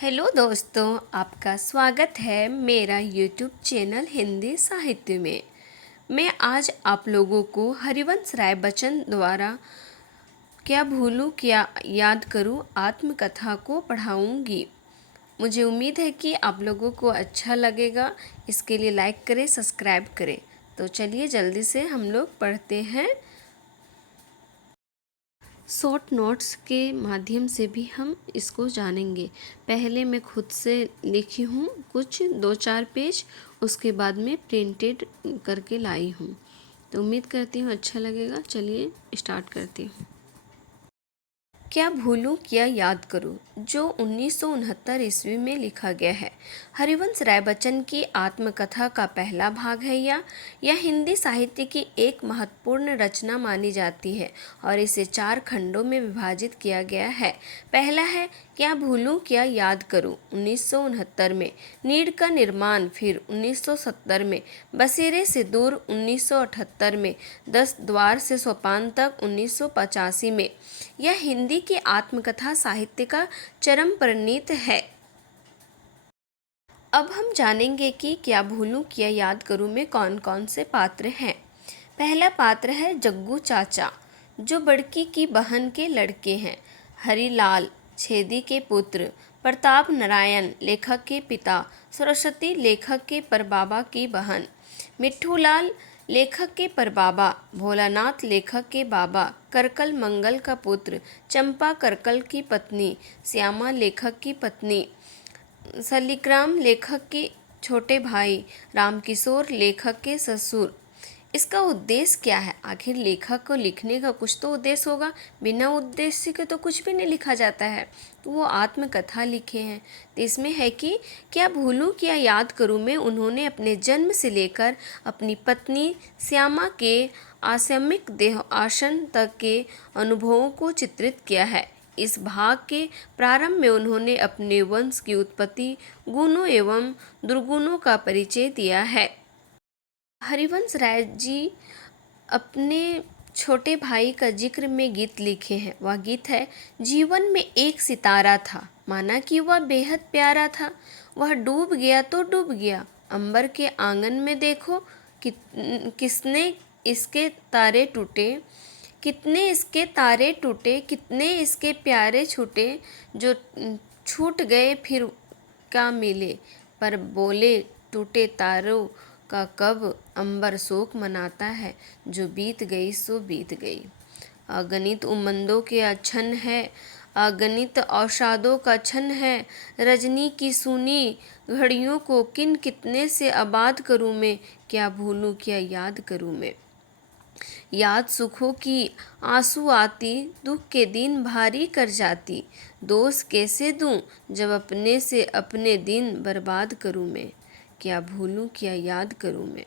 Hello दोस्तों, आपका स्वागत है मेरा यूट्यूब चैनल हिंदी साहित्य में। मैं आज आप लोगों को हरिवंश राय बच्चन द्वारा क्या भूलूं क्या याद करूं आत्मकथा को पढ़ाऊंगी। मुझे उम्मीद है कि आप लोगों को अच्छा लगेगा। इसके लिए लाइक करें, सब्सक्राइब करें। तो चलिए जल्दी से हम लोग पढ़ते हैं। शॉर्ट नोट्स के माध्यम से भी हम इसको जानेंगे। पहले मैं खुद से लिखी हूँ कुछ 2-4 पेज, उसके बाद में प्रिंटेड करके लाई हूँ। तो उम्मीद करती हूँ अच्छा लगेगा। चलिए स्टार्ट करती हूँ। क्या भूलूं क्या याद करूं, जो 1969 ईस्वी में लिखा गया है। हरिवंश राय बच्चन की आत्मकथा का पहला भाग है। यह हिंदी साहित्य की एक महत्वपूर्ण रचना मानी जाती है और इसे 4 खंडों में विभाजित किया गया है। पहला है क्या भूलूं क्या याद करूं 1969 में, नीड़ का निर्माण फिर 1970 में, बसेरे से दूर 1978 में, 10 द्वार से सोपान तक 1985 में। यह हिंदी की आत्मकथा साहित्य का चरम परिणीत है। अब हम जानेंगे कि क्या भूलूं क्या याद करूं में कौन कौन से पात्र हैं। पहला पात्र है जग्गू चाचा, जो बड़की की बहन के लड़के हैं। हरिलाल छेदी के पुत्र, प्रताप नारायण लेखक के पिता, सरस्वती लेखक के परबाबा की बहन, मिट्ठूलाल लेखक के परबाबा, भोलानाथ लेखक के बाबा, करकल मंगल का पुत्र, चंपा करकल की पत्नी, श्यामा लेखक की पत्नी, शालिग्राम लेखक के छोटे भाई, रामकिशोर लेखक के ससुर। इसका उद्देश्य क्या है? आखिर लेखक को लिखने का कुछ तो उद्देश्य होगा। बिना उद्देश्य के तो कुछ भी नहीं लिखा जाता है। तो वो आत्मकथा लिखे हैं। तो इसमें है कि क्या भूलूं क्या याद करूं में उन्होंने अपने जन्म से लेकर अपनी पत्नी श्यामा के आकस्मिक देहावसान तक के अनुभवों को चित्रित किया है। इस भाग के प्रारंभ में उन्होंने अपने वंश की उत्पत्ति, गुणों एवं दुर्गुणों का परिचय दिया है। हरिवंश राय जी अपने छोटे भाई का जिक्र में गीत लिखे हैं। वह गीत है, जीवन में एक सितारा था, माना कि वह बेहद प्यारा था। वह डूब गया तो डूब गया, अंबर के आंगन में देखो किसने इसके तारे टूटे, कितने इसके तारे टूटे, कितने इसके प्यारे छूटे, जो छूट गए फिर क्या मिले, पर बोले टूटे तारों का कब अंबर शोक मनाता है, जो बीत गई सो बीत गई। अगणित उमंदों के अक्षण है, अगणित अवसादों का क्षण है, रजनी की सूनी घड़ियों को किन कितने से आबाद करूं मैं, क्या भूलूं क्या याद करूं मैं। याद सुखों की आंसू आती, दुख के दिन भारी कर जाती, दोष कैसे दूं जब अपने से अपने दिन बर्बाद करूं मैं, क्या भूलूं क्या याद करूं मैं।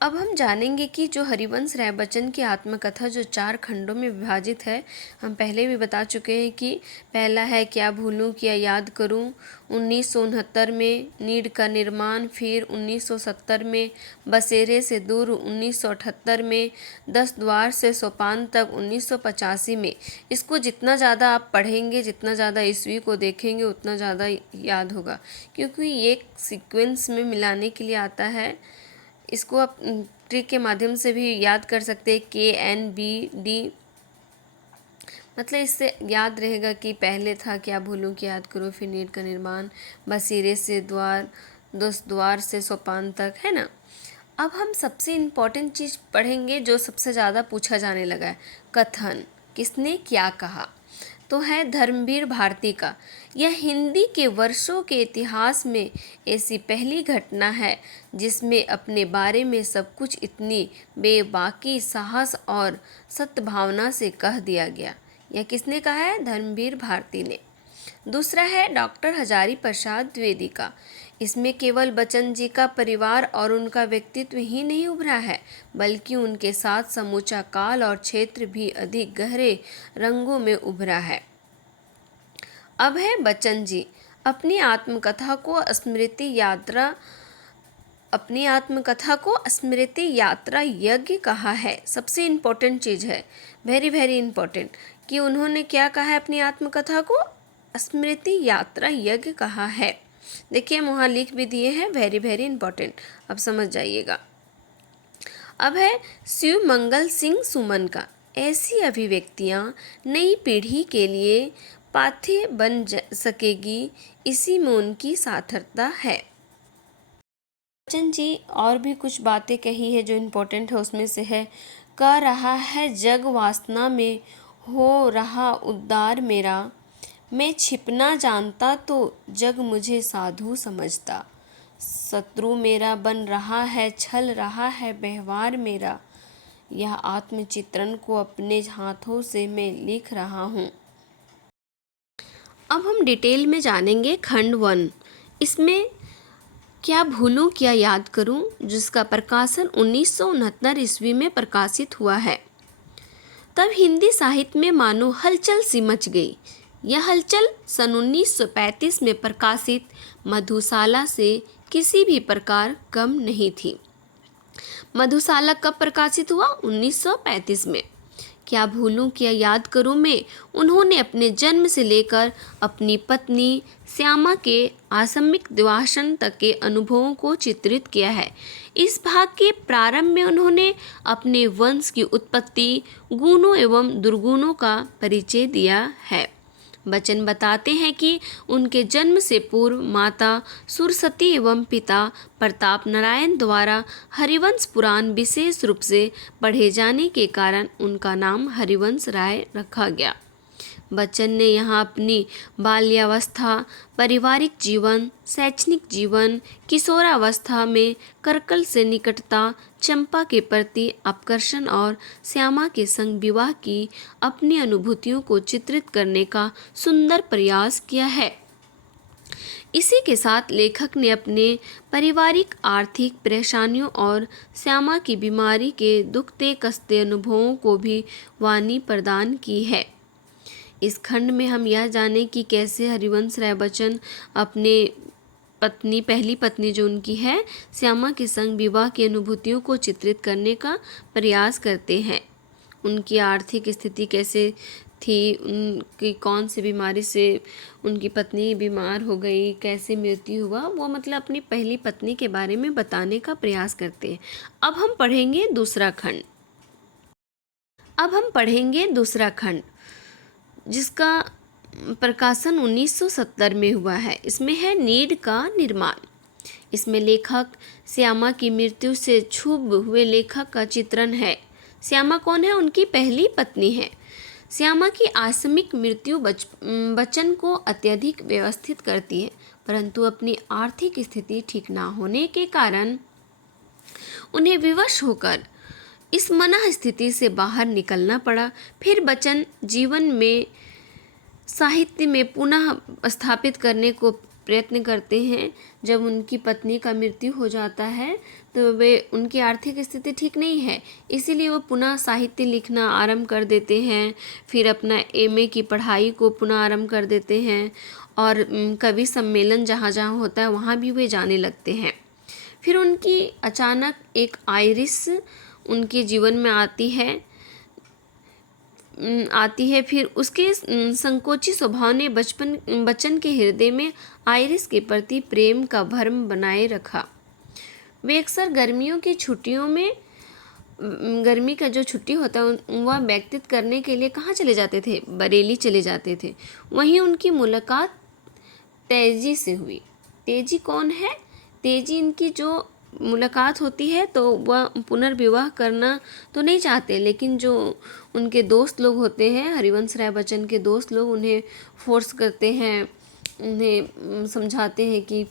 अब हम जानेंगे कि जो हरिवंश राय बच्चन की आत्मकथा जो 4 खंडों में विभाजित है, हम पहले भी बता चुके हैं कि पहला है क्या भूलूं क्या याद करूं 1969 में, नीड़ का निर्माण फिर 1970 में, बसेरे से दूर 1978 में, 10 द्वार से सोपान तक 1985 में। इसको जितना ज़्यादा आप पढ़ेंगे, जितना ज़्यादा ईस्वी को देखेंगे, उतना ज़्यादा याद होगा, क्योंकि ये एक सीक्वेंस में मिलाने के लिए आता है। इसको आप ट्रिक के माध्यम से भी याद कर सकते हैं, KNBD, मतलब इससे याद रहेगा कि पहले था क्या भूलूं क्या याद करो, फिर नीड़ का निर्माण, बसेरे से द्वार, 10 द्वार से सोपान तक, है ना। अब हम सबसे इम्पोर्टेंट चीज़ पढ़ेंगे जो सबसे ज़्यादा पूछा जाने लगा है, कथन, किसने क्या कहा। तो है धर्मवीर भारती का। यह हिंदी के वर्षों के इतिहास में ऐसी पहली घटना है जिसमें अपने बारे में सब कुछ इतनी बेबाकी साहस और सद्भावना से कह दिया गया। यह किसने कहा है? धर्मवीर भारती ने। दूसरा है डॉक्टर हजारी प्रसाद द्विवेदी का। इसमें केवल बच्चन जी का परिवार और उनका व्यक्तित्व ही नहीं उभरा है, बल्कि उनके साथ समूचा काल और क्षेत्र भी अधिक गहरे रंगों में उभरा है। अब है बच्चन जी अपनी आत्मकथा को स्मृति यात्रा यज्ञ कहा है। सबसे इम्पोर्टेंट चीज़ है, वेरी वेरी इम्पोर्टेंट, कि उन्होंने क्या कहा है अपनी आत्मकथा को? स्मृति यात्रा यज्ञ कहा है। देखिए हम वहाँ लिख भी दिए हैं, वेरी वेरी इंपॉर्टेंट, अब समझ जाइएगा। अब है शिव मंगल सिंह सुमन का, ऐसी अभिव्यक्तियाँ नई पीढ़ी के लिए पाथेय बन सकेगी, इसी में उनकी सार्थकता है। बच्चन जी और भी कुछ बातें कही है जो इम्पोर्टेंट है, उसमें से है कह रहा है जग वासना में हो रहा उद्धार मेरा, मैं छिपना जानता तो जग मुझे साधु समझता, शत्रु मेरा बन रहा है छल रहा है व्यवहार मेरा, यह आत्मचित्रण को अपने हाथों से मैं लिख रहा हूँ। अब हम डिटेल में जानेंगे खंड 1। इसमें क्या भूलूं क्या याद करूं, जिसका प्रकाशन 1969 ईस्वी में प्रकाशित हुआ है। तब हिंदी साहित्य में मानो हलचल सी मच गई। यह हलचल सन 1935 में प्रकाशित मधुशाला से किसी भी प्रकार कम नहीं थी। मधुशाला कब प्रकाशित हुआ? 1935 में। क्या भूलूं क्या याद करूं में उन्होंने अपने जन्म से लेकर अपनी पत्नी श्यामा के आकस्मिक दिवासन तक के अनुभवों को चित्रित किया है। इस भाग के प्रारंभ में उन्होंने अपने वंश की उत्पत्ति, गुणों एवं दुर्गुणों का परिचय दिया है। बच्चन बताते हैं कि उनके जन्म से पूर्व माता सुरसती एवं पिता प्रताप नारायण द्वारा हरिवंश पुराण विशेष रूप से पढ़े जाने के कारण उनका नाम हरिवंश राय रखा गया। बच्चन ने यहाँ अपनी बाल्यावस्था, पारिवारिक जीवन, शैक्षणिक जीवन, किशोरावस्था में करकल से निकटता, चंपा के प्रति आकर्षण और श्यामा के संग विवाह की अपनी अनुभूतियों को चित्रित करने का सुंदर प्रयास किया है। इसी के साथ लेखक ने अपने पारिवारिक आर्थिक परेशानियों और श्यामा की बीमारी के दुखते कष्टे अनुभवों को भी वाणी प्रदान की है। इस खंड में हम यह जाने कि कैसे हरिवंश राय बच्चन अपने पहली पत्नी जो उनकी है श्यामा के संग विवाह की अनुभूतियों को चित्रित करने का प्रयास करते हैं। उनकी आर्थिक स्थिति कैसे थी, उनकी कौन सी बीमारी से उनकी पत्नी बीमार हो गई, कैसे मृत्यु हुआ, वो मतलब अपनी पहली पत्नी के बारे में बताने का प्रयास करते हैं। अब हम पढ़ेंगे दूसरा खंड जिसका प्रकाशन 1970 में हुआ है। इसमें है नीड का निर्माण। इसमें लेखक श्यामा की मृत्यु से क्षुब्ध हुए लेखक का चित्रण है। श्यामा कौन है? उनकी पहली पत्नी है। श्यामा की आकस्मिक मृत्यु बच्चन को अत्यधिक व्यवस्थित करती है, परंतु अपनी आर्थिक स्थिति ठीक ना होने के कारण उन्हें विवश होकर इस मनः स्थिति से बाहर निकलना पड़ा। फिर बच्चन जीवन में साहित्य में पुनः स्थापित करने को प्रयत्न करते हैं। जब उनकी पत्नी का मृत्यु हो जाता है तो वे उनकी आर्थिक स्थिति ठीक नहीं है, इसीलिए वो पुनः साहित्य लिखना आरंभ कर देते हैं। फिर अपना एमए की पढ़ाई को पुनः आरंभ कर देते हैं और कवि सम्मेलन जहाँ जहाँ होता है वहाँ भी वे जाने लगते हैं। फिर उनकी अचानक एक आइरिस उनके जीवन में आती है। फिर उसके संकोची स्वभाव ने बच्चन के हृदय में आइरिस के प्रति प्रेम का भ्रम बनाए रखा। वे अक्सर गर्मियों की छुट्टियों में गर्मी का जो छुट्टी होता है वह व्यतीत करने के लिए कहाँ चले जाते थे? बरेली चले जाते थे। वहीं उनकी मुलाकात तेजी से हुई। तेजी कौन है? तेजी इनकी जो मुलाकात होती है तो वह पुनर्विवाह करना तो नहीं चाहते, लेकिन जो उनके दोस्त लोग होते हैं, हरिवंश राय बच्चन के दोस्त लोग, उन्हें फोर्स करते हैं, उन्हें समझाते हैं कि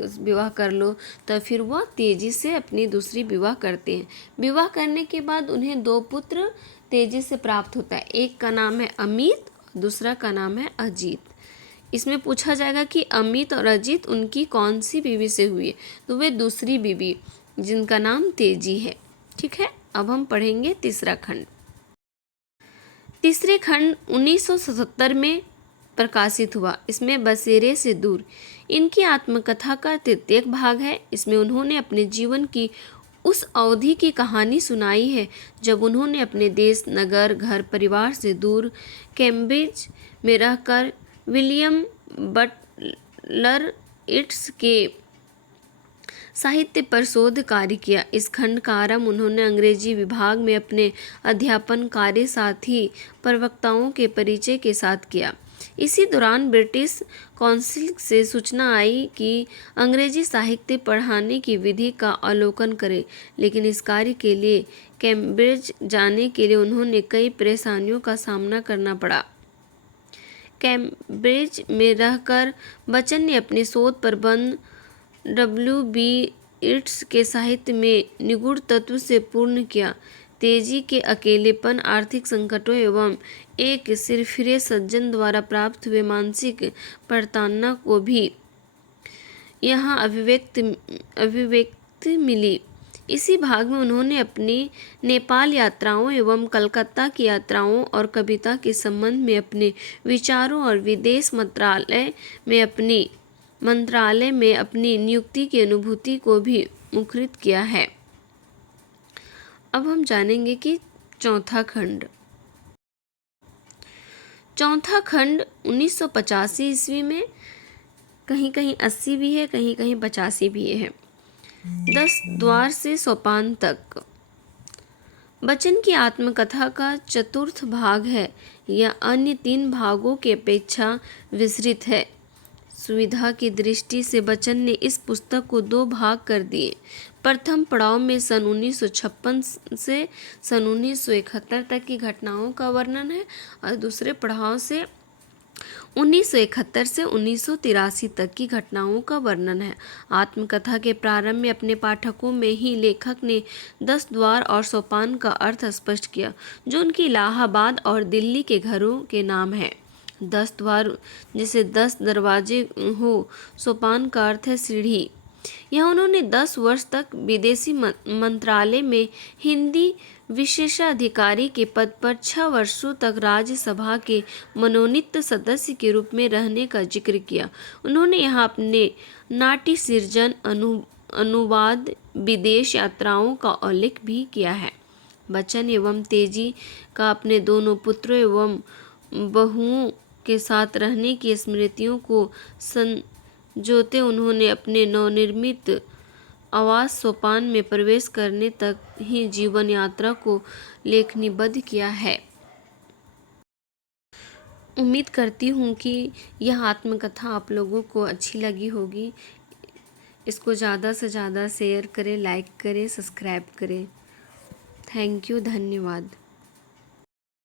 विवाह कर लो। तो फिर वह तेजी से अपनी दूसरी विवाह करते हैं। विवाह करने के बाद उन्हें 2 पुत्र तेजी से प्राप्त होता है। एक का नाम है अमित, दूसरा का नाम है अजीत। इसमें पूछा जाएगा कि अमित और अजीत उनकी कौन सी बीवी से हुई? तो वे दूसरी बीवी जिनका नाम तेजी है। ठीक है, अब हम पढ़ेंगे तीसरे खंड 1977 में प्रकाशित हुआ। इसमें बसेरे से दूर इनकी आत्मकथा का तृतीय भाग है। इसमें उन्होंने अपने जीवन की उस अवधि की कहानी सुनाई है जब उन्होंने अपने देश, नगर, घर परिवार से दूर कैम्ब्रिज में रहकर विलियम बटलर इट्स के साहित्य पर शोध कार्य किया। इस खंड का आरंभ उन्होंने अंग्रेजी विभाग में अपने अध्यापन कार्य साथी प्रवक्ताओं के परिचय के साथ किया। इसी दौरान ब्रिटिश काउंसिल से सूचना आई कि अंग्रेजी साहित्य पढ़ाने की विधि का अवलोकन करें, लेकिन इस कार्य के लिए कैम्ब्रिज जाने के लिए उन्होंने कई परेशानियों का सामना करना पड़ा। कैम्ब्रिज में रहकर बच्चन ने अपने शोध प्रबंध W.B. इट्स के साहित्य में निगूढ़ तत्व से पूर्ण किया। तेजी के अकेलेपन, आर्थिक संकटों एवं एक सिरफिरे सज्जन द्वारा प्राप्त हुए मानसिक प्रताड़ना को भी यहाँ अभिव्यक्ति मिली। इसी भाग में उन्होंने अपनी नेपाल यात्राओं एवं कलकत्ता की यात्राओं और कविता के संबंध में अपने विचारों और विदेश मंत्रालय में अपनी नियुक्ति की अनुभूति को भी मुखरित किया है। अब हम जानेंगे कि चौथा खंड 1985 ईस्वी में, कहीं कहीं 80 भी है, कहीं कहीं 85 भी है। 10 द्वार से सोपान तक बच्चन की आत्मकथा का चतुर्थ भाग है। यह अन्य 3 भागों की अपेक्षा विस्तृत है। सुविधा की दृष्टि से बच्चन ने इस पुस्तक को 2 भाग कर दिए। प्रथम पड़ाव में सन 1956 से सन 1971 तक की घटनाओं का वर्णन है और दूसरे पड़ाव से 1971 से 1983 तक की घटनाओं का वर्णन है। आत्मकथा के प्रारंभ में अपने पाठकों में ही लेखक ने 10 द्वार और सोपान का अर्थ स्पष्ट किया, जो उनकी इलाहाबाद और दिल्ली के घरों के नाम है। 10 द्वार जैसे 10 दरवाजे हो, सोपान का अर्थ है सीढ़ी। यह उन्होंने 10 वर्ष तक विदेशी मंत्रालय में हिंदी विशेषाधिकारी के पद पर 6 वर्षों तक राज्यसभा के मनोनीत सदस्य के रूप में रहने का जिक्र किया। उन्होंने यहाँ अपने नाट्य सृजन, अनुवाद, विदेश यात्राओं का उल्लेख भी किया है। बच्चन एवं तेजी का अपने दोनों पुत्रों एवं बहुओं के साथ रहने की स्मृतियों को संजोते उन्होंने अपने नवनिर्मित आवास सोपान में प्रवेश करने तक ही जीवन यात्रा को लेखनीबद्ध किया है। उम्मीद करती हूँ कि यह आत्मकथा आप लोगों को अच्छी लगी होगी। इसको ज़्यादा से ज़्यादा शेयर करें, लाइक करें, सब्सक्राइब करें। थैंक यू, धन्यवाद।